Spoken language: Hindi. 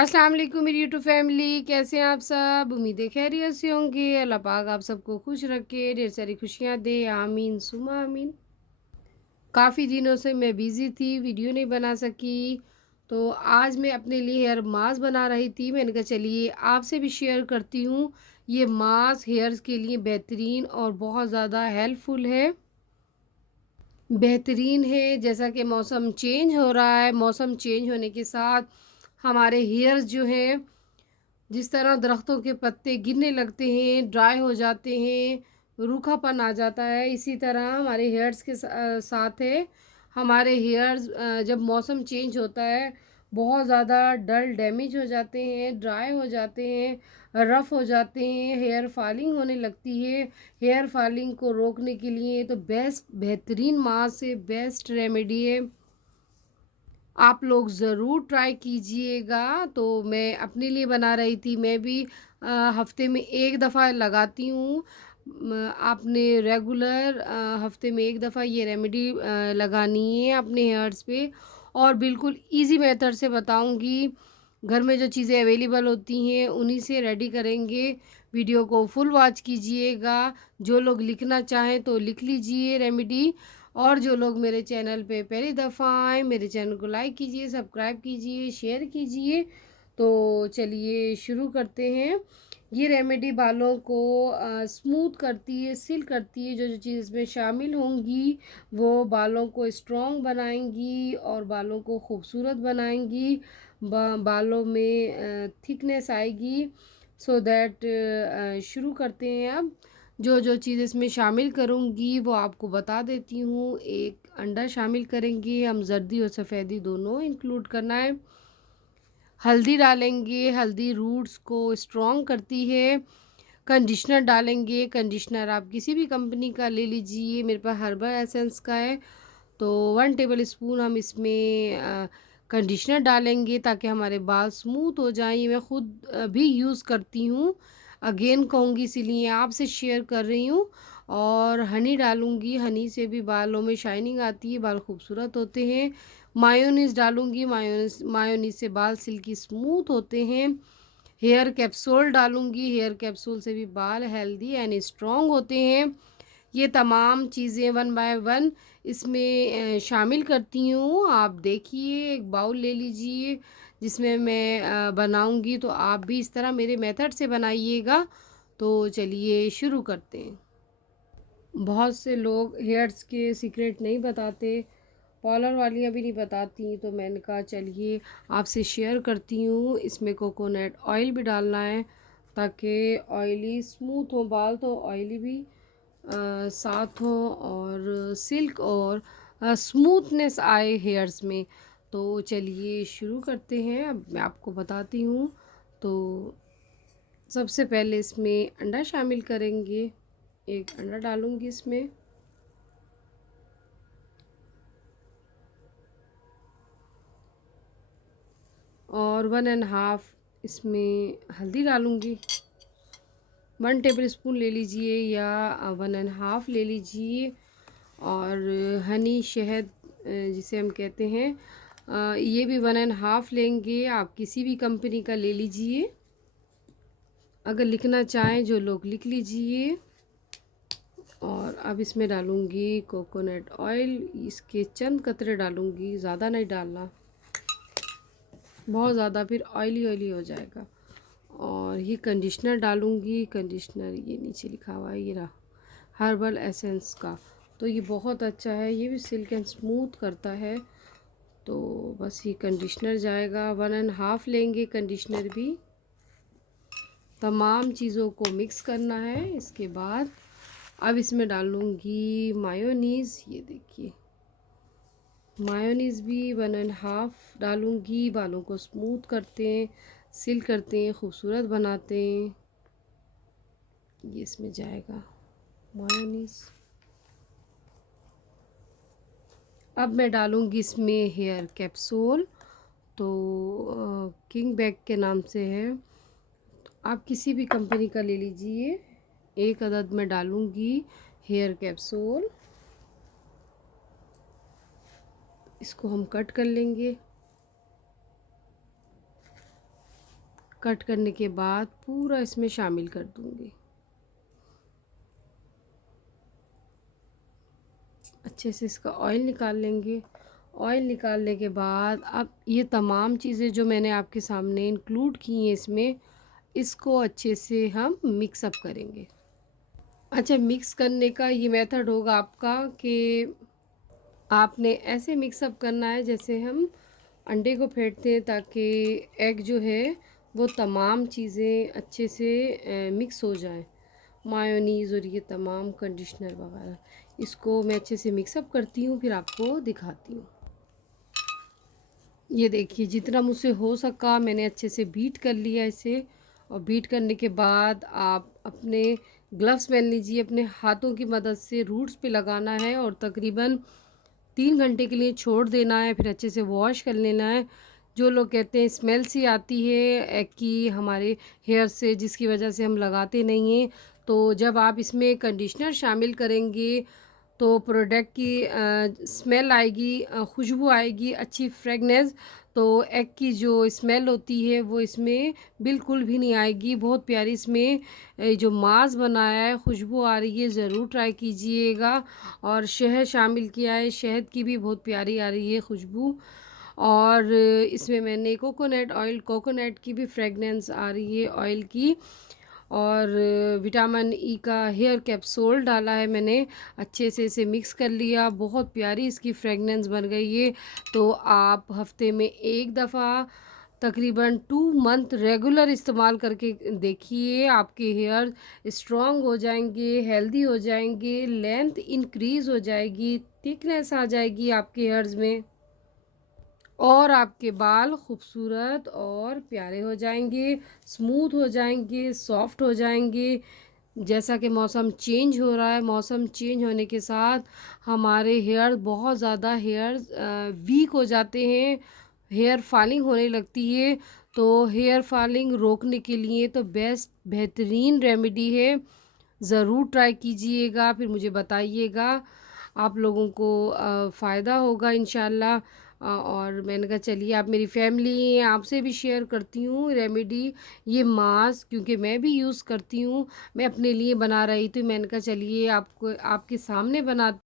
अस्सलाम वालेकुम मेरी यूट्यूब फैमिली, कैसे हैं आप सब? उम्मीद है खैरियत से होंगे। अल्लाह पाक आप सबको खुश रखे, ढेर सारी खुशियाँ दे, आमीन सुम्मा आमीन। काफ़ी दिनों से मैं बिज़ी थी, वीडियो नहीं बना सकी, तो आज मैं अपने लिए हेयर मास्क बना रही थी। मैंने कहा चलिए आपसे भी शेयर करती हूँ। ये मास्क हेयर्स के लिए बेहतरीन और बहुत ज़्यादा हेल्पफुल है। बेहतरीन है, जैसा कि मौसम चेंज हो रहा है, मौसम चेंज होने के साथ हमारे हेयर्स जो हैं, जिस तरह दरख्तों के पत्ते गिरने लगते हैं, ड्राई हो जाते हैं, रूखापन आ जाता है, इसी तरह हमारे हेयर्स के साथ है। हमारे हेयर्स जब मौसम चेंज होता है, बहुत ज़्यादा डल डैमेज हो जाते हैं, ड्राई हो जाते हैं, रफ़ हो जाते हैं, हेयर फॉलिंग होने लगती है। हेयर फॉलिंग को रोकने के लिए तो बेहतरीन मास्क है, बेस्ट रेमेडी है। आप लोग ज़रूर ट्राई कीजिएगा। तो मैं अपने लिए बना रही थी, मैं भी हफ़्ते में 1 दफ़ा लगाती हूँ। आपने रेगुलर हफ़्ते में 1 दफ़ा ये रेमेडी लगानी है अपने हेयर्स पे। और बिल्कुल ईज़ी मेथड से बताऊँगी। घर में जो चीज़ें अवेलेबल होती हैं उन्हीं से रेडी करेंगे। वीडियो को फुल वॉच कीजिएगा। जो लोग लिखना चाहें तो लिख लीजिए रेमेडी। और जो लोग मेरे चैनल पे पहली दफ़ा आएँ, मेरे चैनल को लाइक कीजिए, सब्सक्राइब कीजिए, शेयर कीजिए। तो चलिए शुरू करते हैं। ये रेमेडी बालों को स्मूथ करती है, सिल्क करती है। जो-जो चीज़ इसमें शामिल होंगी, वो बालों को स्ट्रॉन्ग बनाएँगी और बालों को खूबसूरत बनाएँगी। बालों में थिकनेस आएगी। सो दैट शुरू करते हैं अब। जो-जो चीज़ इसमें शामिल करूँगी वो आपको बता देती हूँ। एक अंडा शामिल करेंगे हम, ज़र्दी और सफ़ेदी दोनों इंक्लूड करना है। हल्दी डालेंगे, हल्दी रूट्स को स्ट्रॉन्ग करती है। कंडीशनर डालेंगे, कंडीशनर आप किसी भी कंपनी का ले लीजिए, मेरे पास हर्बल एसेंस का है। तो 1 टेबलस्पून हम इसमें कंडीशनर डालेंगे ताकि हमारे बाल स्मूथ हो जाएँ। ये मैं खुद भी यूज़ करती हूँ। अगेन कहूँगी इसीलिए आपसे शेयर कर रही हूँ। और हनी डालूँगी, हनी से भी बालों में शाइनिंग आती है, बाल खूबसूरत होते हैं। मायोनीज़ डालूँगी, मायोनीज़ मायोनीज़ से बाल सिल्की स्मूथ होते हैं। हेयर कैप्सूल डालूँगी, हेयर कैप्सूल से भी बाल हेल्दी एंड स्ट्रॉन्ग होते हैं। ये तमाम चीज़ें वन बाय वन इसमें शामिल करती हूँ। आप देखिए, एक बाउल ले लीजिए जिसमें मैं बनाऊँगी, तो आप भी इस तरह मेरे मेथड से बनाइएगा। तो चलिए शुरू करते हैं। बहुत से लोग हेयर्स के सीक्रेट नहीं बताते, पार्लर वालियाँ भी नहीं बताती, तो मैंने कहा चलिए आपसे शेयर करती हूँ। इसमें कोकोनट ऑयल भी डालना है ताकि ऑयली स्मूथ हो बाल, तो ऑयली भी साथ हो और सिल्क और स्मूथनेस आए हेयर्स में। तो चलिए शुरू करते हैं। अब मैं आपको बताती हूँ। तो सबसे पहले इसमें अंडा शामिल करेंगे। एक अंडा डालूँगी इसमें। और 1 एंड हाफ़ इसमें हल्दी डालूँगी। 1 टेबलस्पून ले लीजिए या 1 एंड हाफ़ ले लीजिए। और हनी, शहद जिसे हम कहते हैं, ये भी 1 एंड हाफ़ लेंगे। आप किसी भी कंपनी का ले लीजिए। अगर लिखना चाहें जो लोग लिख लीजिए। और अब इसमें डालूँगी कोकोनट ऑयल, इसके चंद कतरे डालूँगी, ज़्यादा नहीं डालना, बहुत ज़्यादा फिर ऑयली ऑयली हो जाएगा। और ये कंडीशनर डालूँगी, कंडीशनर ये नीचे लिखा हुआ है, ये रहा, हर्बल एसेंस का। तो ये बहुत अच्छा है, ये भी सिल्क एंड स्मूथ करता है। तो बस ये कंडीशनर जाएगा, 1 एंड हाफ़ लेंगे कंडीशनर भी। तमाम चीज़ों को मिक्स करना है। इसके बाद अब इसमें डालूँगी मायोनीज़, ये देखिए मायोनीज़ भी 1 एंड हाफ़ डालूँगी। बालों को स्मूथ करते हैं, सिल्क करते हैं, खूबसूरत बनाते हैं। ये इसमें जाएगा मायोनीज़। अब मैं डालूँगी इसमें हेयर कैप्सूल। तो किंग बैग के नाम से है, आप किसी भी कंपनी का ले लीजिए। एक अदद मैं डालूँगी हेयर कैप्सूल। इसको हम कट कर लेंगे। कट करने के बाद पूरा इसमें शामिल कर दूँगी। अच्छे से इसका ऑयल निकाल लेंगे। ऑयल निकालने के बाद अब ये तमाम चीज़ें जो मैंने आपके सामने इंक्लूड की हैं इसमें, इसको अच्छे से हम मिक्स अप करेंगे। अच्छा, मिक्स करने का ये मेथड होगा आपका कि आपने ऐसे मिक्स अप करना है जैसे हम अंडे को फेंटते हैं, ताकि एग जो है वो तमाम चीज़ें अच्छे से मिक्स हो जाएं। मायोनीज़ और ये तमाम कंडीशनर वगैरह, इसको मैं अच्छे से मिक्स अप करती हूँ, फिर आपको दिखाती हूँ। ये देखिए, जितना मुझसे हो सका मैंने अच्छे से बीट कर लिया इसे। और बीट करने के बाद आप अपने ग्लव्स पहन लीजिए, अपने हाथों की मदद से रूट्स पे लगाना है और तकरीबन 3 घंटे के लिए छोड़ देना है, फिर अच्छे से वॉश कर लेना है। जो लोग कहते हैं स्मेल सी आती है एग की हमारे हेयर से, जिसकी वजह से हम लगाते नहीं हैं, तो जब आप इसमें कंडीशनर शामिल करेंगे तो प्रोडक्ट की स्मेल आएगी, खुशबू आएगी, अच्छी फ्रेगनेंस। तो एग की जो स्मेल होती है वो इसमें बिल्कुल भी नहीं आएगी। बहुत प्यारी इसमें जो मास बनाया है, खुशबू आ रही है, ज़रूर ट्राई कीजिएगा। और शहद शामिल किया है, शहद की भी बहुत प्यारी आ रही है खुशबू। और इसमें मैंने कोकोनट की भी फ्रेगनेंस आ रही है ऑयल की। और विटामिन ई का हेयर कैप्सूल डाला है मैंने। अच्छे से इसे मिक्स कर लिया, बहुत प्यारी इसकी फ्रेगनेंस बन गई है। तो आप हफ्ते में एक दफ़ा तकरीबन 2 मंथ रेगुलर इस्तेमाल करके देखिए, आपके हेयर स्ट्रॉन्ग हो जाएंगे, हेल्दी हो जाएंगे, लेंथ इंक्रीज़ हो जाएगी, थिकनेस आ जाएगी आपके हेयर्स में, और आपके बाल खूबसूरत और प्यारे हो जाएंगे, स्मूथ हो जाएंगे, सॉफ्ट हो जाएंगे। जैसा कि मौसम चेंज हो रहा है, मौसम चेंज होने के साथ हमारे हेयर बहुत ज़्यादा वीक हो जाते हैं, हेयर फॉलिंग होने लगती है। तो हेयर फॉलिंग रोकने के लिए तो बेहतरीन रेमेडी है। ज़रूर ट्राई कीजिएगा, फिर मुझे बताइएगा। आप लोगों को फ़ायदा होगा इंशाल्लाह। और मैंने कहा चलिए, आप मेरी फैमिली हैं, आपसे भी शेयर करती हूँ रेमेडी। ये मास्क क्योंकि मैं भी यूज़ करती हूँ, मैं अपने लिए बना रही थी, मैंने कहा चलिए आपको आपके सामने बना